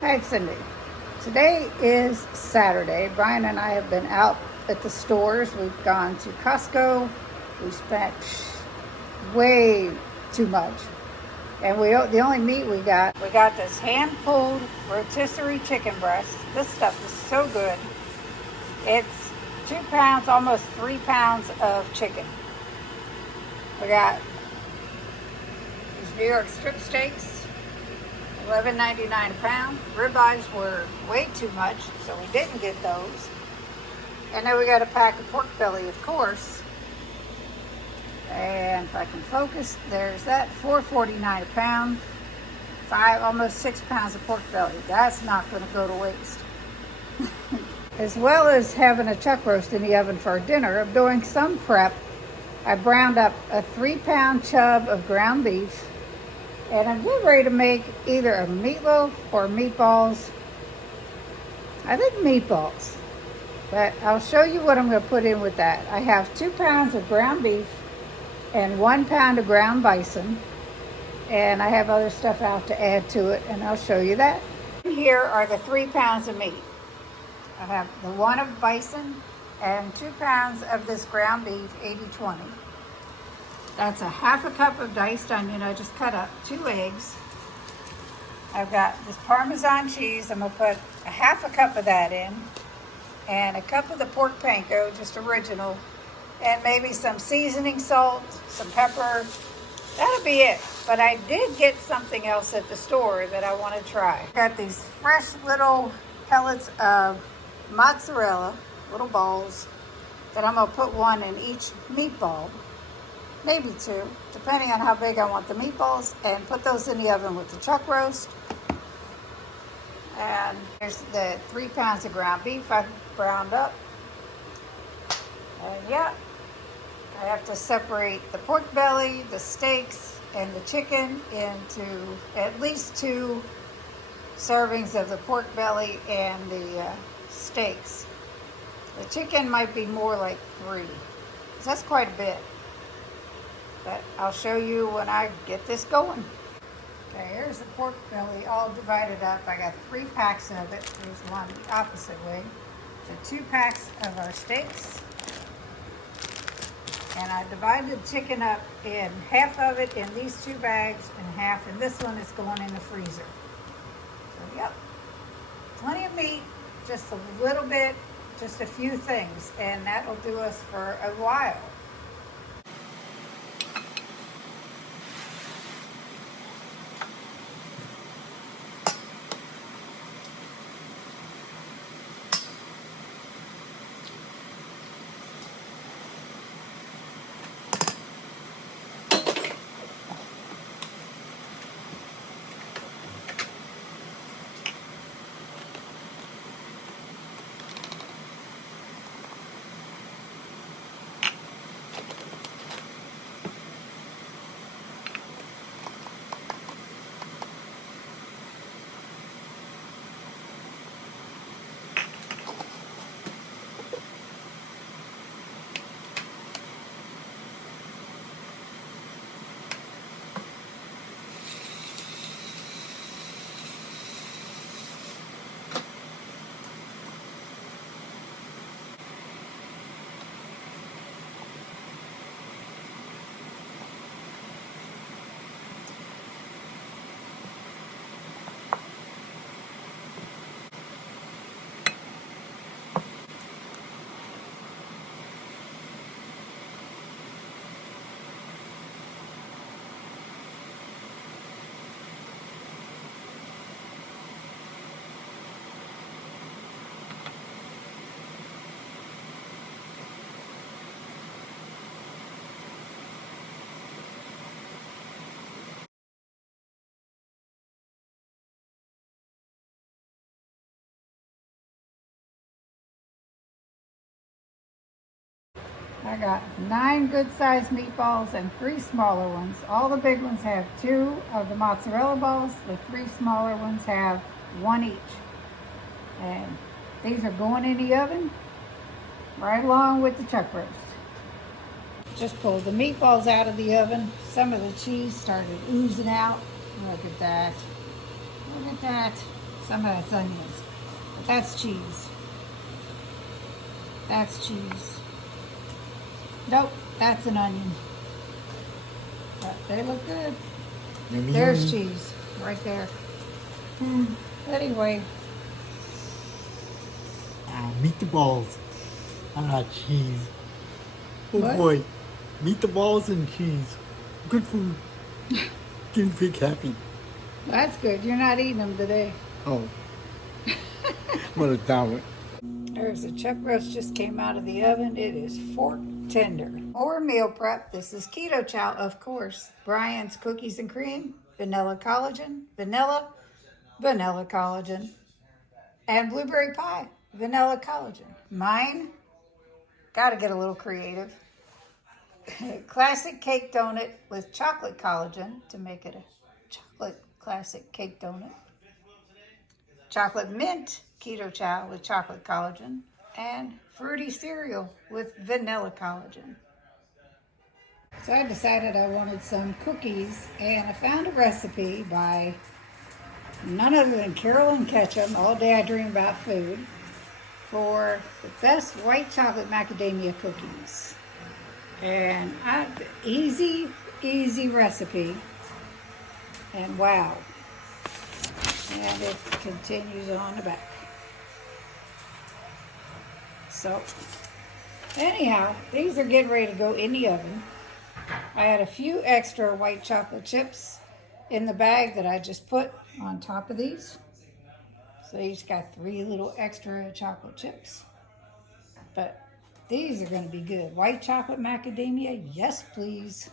Hi, Cindy. Today is Saturday. Brian and I have been out at the stores. We've gone to Costco. We spent way too much. And the only meat we got this hand-pulled rotisserie chicken breast. This stuff is so good. It's 2 pounds, almost 3 pounds of chicken. We got these New York strip steaks. $11.99 a pound. Ribeyes were way too much, so we didn't get those. And then we got a pack of pork belly, of course. And if I can focus, there's that, $4.49 a pound. Almost 6 pounds of pork belly. That's not going to go to waste. As well as having a chuck roast in the oven for dinner, I'm doing some prep. I browned up a 3-pound chub of ground beef. And I'm getting ready to make either a meatloaf or meatballs. I think meatballs. But I'll show you what I'm going to put in with that. I have 2 pounds of ground beef and 1 pound of ground bison. And I have other stuff out to add to it, and I'll show you that. Here are the 3 pounds of meat. I have the 1 of bison and 2 pounds of this ground beef, 80/20. That's a half a cup of diced onion. I just cut up 2 eggs. I've got this Parmesan cheese. I'm going to put a half a cup of that in. And a cup of the pork panko, just original. And maybe some seasoning salt, some pepper. That'll be it. But I did get something else at the store that I want to try. Got these fresh little pellets of mozzarella, little balls, that I'm going to put 1 in each meatball. Maybe 2, depending on how big I want the meatballs, and put those in the oven with the chuck roast. And here's the 3 pounds of ground beef I've browned up. And yeah, I have to separate the pork belly, the steaks, and the chicken into at least 2 servings of the pork belly and the steaks. The chicken might be more like 3, because that's quite a bit. But I'll show you when I get this going. Okay, here's the pork belly all divided up. I got 3 packs of it. Here's one the opposite way. So 2 packs of our steaks. And I divided the chicken up in half of it in these 2 bags and half in this one is going in the freezer. So yep, plenty of meat, just a little bit, just a few things, and that'll do us for a while. I got 9 good-sized meatballs and 3 smaller ones. All the big ones have 2 of the mozzarella balls. The 3 smaller ones have 1 each. And these are going in the oven right along with the chuck roast. Just pulled the meatballs out of the oven. Some of the cheese started oozing out. Look at that. Look at that. Some of that's onions. But that's cheese. That's cheese. Nope, that's an onion. But they look good. Yummy, There's yummy. cheese right there. Anyway, Meatballs. Cheese. Oh What? boy. Meatballs and cheese. Good food. Getting big happy. that's good. You're not eating them today. Oh. What a downward. There's a chuck roast just came out of the oven. It is fork tender. More meal prep. This is keto chow, of course. Brian's cookies and cream, vanilla collagen, vanilla collagen, and blueberry pie, vanilla collagen. Mine, gotta get a little creative. Classic cake donut with chocolate collagen to make it a chocolate classic cake donut. Chocolate mint keto chow with chocolate collagen, and fruity cereal with vanilla collagen. So I decided I wanted some cookies, and I found a recipe by none other than Carolyn Ketchum. All day I dream about food, for the best white chocolate macadamia cookies. And easy recipe, and wow. And it continues on the back. So, anyhow, these are getting ready to go in the oven. I had a few extra white chocolate chips in the bag that I just put on top of these. So you just got 3 little extra chocolate chips. But these are going to be good. White chocolate macadamia, yes please.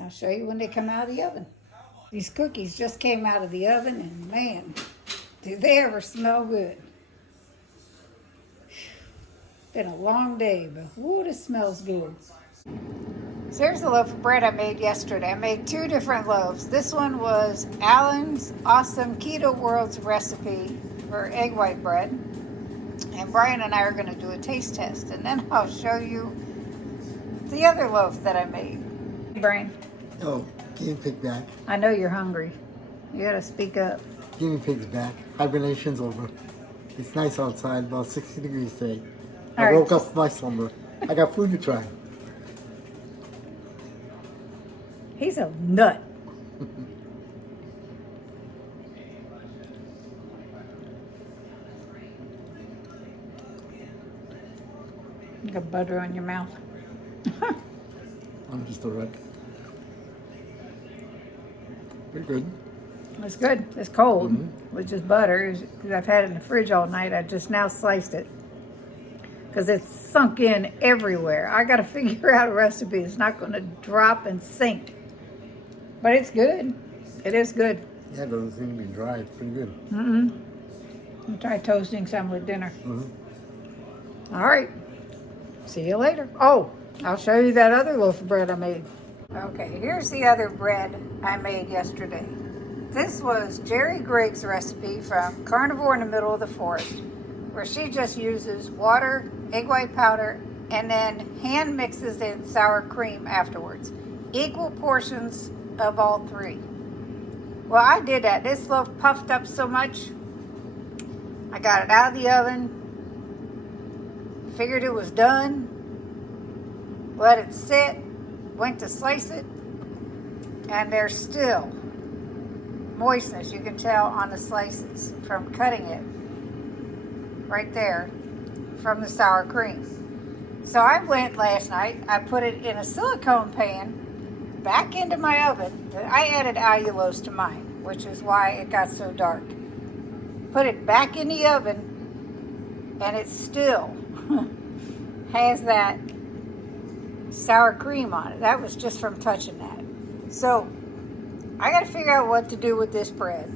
I'll show you when they come out of the oven. These cookies just came out of the oven, and man, do they ever smell good. Been a long day, but whoo, this smells good. So here's the loaf of bread I made yesterday. I made 2 different loaves. This one was Alan's awesome Keto World's recipe for egg white bread. And Brian and I are going to do a taste test, and then I'll show you the other loaf that I made. Brian, Oh, guinea pig back. I know you're hungry. You got to speak up. Guinea pig's back. Hibernation's over. It's nice outside, about 60 degrees today. All I right. woke up from my slumber. I got food to try. He's a nut. You got butter on your mouth. I'm just a wreck. Pretty good. It's good. It's cold, with just butter. Because I've had it in the fridge all night. I just now sliced it because it's sunk in everywhere. I got to figure out a recipe that's not going to drop and sink. But it's good. It is good. Yeah, it doesn't seem to be dry. It's pretty good. I'll try toasting some with dinner. All right. See you later. Oh, I'll show you that other loaf of bread I made. Okay, here's the other bread I made yesterday. This was Jerry Gregg's recipe from Carnivore in the Middle of the Forest, where she just uses water, egg white powder, and then hand mixes in sour cream afterwards. Equal portions of all 3. Well, I did that. This loaf puffed up so much. I got it out of the oven, figured it was done, let it sit, went to slice it, and there's still moistness, you can tell on the slices from cutting it right there from the sour cream. So I went last night, I put it in a silicone pan back into my oven. I added allulose to mine, which is why it got so dark. Put it back in the oven, and it still has that sour cream on it. That was just from touching that. So I got to figure out what to do with this bread,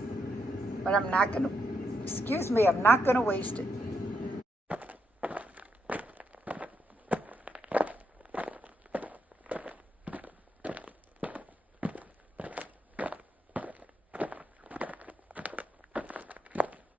but I'm not going to waste it.